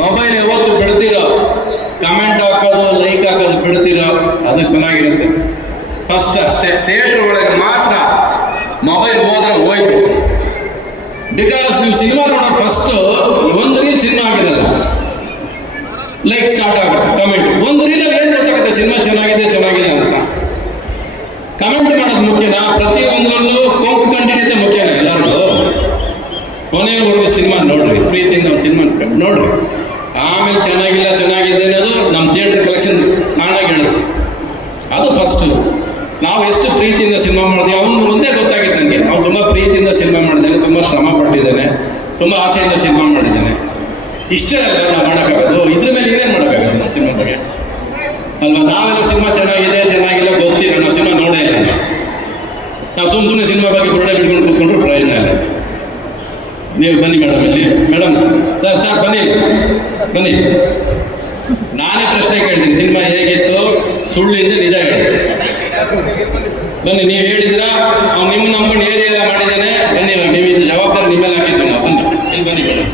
Mobile ಯಾವತ್ತು ಬಿಡ್ತೀರೋ? Comment ಹಾಕೋದು like ಹಾಕೋದು ಬಿಡ್ತೀರ? ಅದು ಚೆನ್ನಾಗಿರುತ್ತೆ. ಫಸ್ಟ್ ಅಷ್ಟೇ ಥಿಯೇಟರ್ ಒಳಗೆ ಮಾತ್ರ ಮೊಬೈಲ್ ಹೋದ್ರೆ ಹೋಯ್ತು. ಬಿಕಾಸ್ ನೀವು ಸಿನಿಮಾ ನೋಡೋ ಫಸ್ಟ್ ಒಂದು ರೀಲ್ ಸಿನಿಮಾ ಆಗಿರಲ್ಲ. ಲೈಕ್ ಸ್ಟಾರ್ಟ್ ಆಗುತ್ತೆ ಕಮೆಂಟ್ ಒಂದು ರೀಲಲ್ಲಿ ಏನು ಗೊತ್ತಾಗುತ್ತೆ? ಸಿನಿಮಾ ಚೆನ್ನಾಗಿದೆ, ಚೆನ್ನಾಗಿಲ್ಲ ಅಂತ. ಕಮೆಂಟ್ ಮಾಡೋದು ಮುಖ್ಯನಾ? ಪ್ರತಿಯೊಂದರಲ್ಲೂ ಕೊಂಕು ಕಂಟಿನ್ಯೂತೆ ಮುಖ್ಯನಾ ಎಲ್ಲರಿಗೂ? ಕೊನೆಯ ನೋಡ್ರಿ, ಪ್ರೀತಿಯಿಂದ ಒಂದು ಸಿನಿಮಾ ನೋಡ್ರಿ. ಆಮೇಲೆ ಚೆನ್ನಾಗಿಲ್ಲ, ಚೆನ್ನಾಗಿದೆ ಅನ್ನೋದು ನಮ್ಮ ಥಿಯೇಟರ್ ಕಲೆಕ್ಷನ್ ನಾನಾಗಿ ಹೇಳುತ್ತೆ. ಅದು ಫಸ್ಟು ನಾವು ಎಷ್ಟು ಪ್ರೀತಿಯಿಂದ ಸಿನಿಮಾ ಮಾಡಿದ್ವಿ, ಅವನು ಮುಂದೆ ಗೊತ್ತಾಗಿತ್ತು ನನಗೆ. ಅವ್ನು ತುಂಬ ಪ್ರೀತಿಯಿಂದ ಸಿನಿಮಾ ಮಾಡಿದ್ದಾನೆ, ತುಂಬ ಶ್ರಮ ಪಟ್ಟಿದ್ದಾನೆ, ತುಂಬ ಆಸೆಯಿಂದ ಸಿನಿಮಾ ಮಾಡಿದ್ದಾನೆ. ಇಷ್ಟೇ ಅಲ್ಲ ನಾವು ಮಾಡೋಕ್ಕಾಗೋದು. ಇದ್ರ ಮೇಲೆ ಏನೇನು ಮಾಡೋಕ್ಕಾಗೋದು ನಾವು ಸಿನಿಮಾ ಬಗ್ಗೆ? ಅಲ್ವಾ? ನಾವೆಲ್ಲ ಸಿನಿಮಾ ಚೆನ್ನಾಗಿದೆ, ಚೆನ್ನಾಗಿಲ್ಲ, ಗೊತ್ತಿಲ್ಲ, ನಾವು ಸಿನಿಮಾ ನೋಡೇ ಇಲ್ಲ. ನಾವು ಸುಮ್ಮ ಸುಮ್ಮನೆ ಸಿನಿಮಾ ಬಗ್ಗೆ ಬುರುಡೆ ನೀವು ಬನ್ನಿ ಮೇಡಮ್ ಇಲ್ಲಿ. ಮೇಡಮ್, ಸರ್ ಸರ್, ಬನ್ನಿ. ಬನ್ನಿ. ನಾನೇ ಪ್ರಶ್ನೆ ಕೇಳ್ತೀನಿ. ಸಿನಿಮಾ ಹೇಗಿತ್ತು? ಸುಳ್ಳು ಇದ್ರೆ ನಿಜ ಹೇಳಿ. ಬನ್ನಿ, ನೀವು ಹೇಳಿದಿರಾ ಅವ್ನು ನಿಮ್ಮ ನಂಬ್ಕೊಂಡು ಏರಿಯಾ ಎಲ್ಲ ಮಾಡಿದ್ದಾನೆ. ಬನ್ನಿ ನೀವು ಇದು ಜವಾಬ್ದಾರಿ ನಿಮ್ಮ ಮೇಲೆ ಹಾಕಿದ್ದು ನಾವು. ಬನ್ನಿ, ಇಲ್ಲಿ ಬನ್ನಿ ಮೇಡಮ್.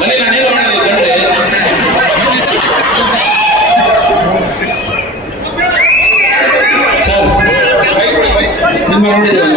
ಬನ್ನಿ ನಾನೇನು ಮಾಡೋದು ಕಂಡ್ರೆ ಸರ್, ಸಿನಿಮಾ ನೋಡಿದ್ರಲ್ಲ?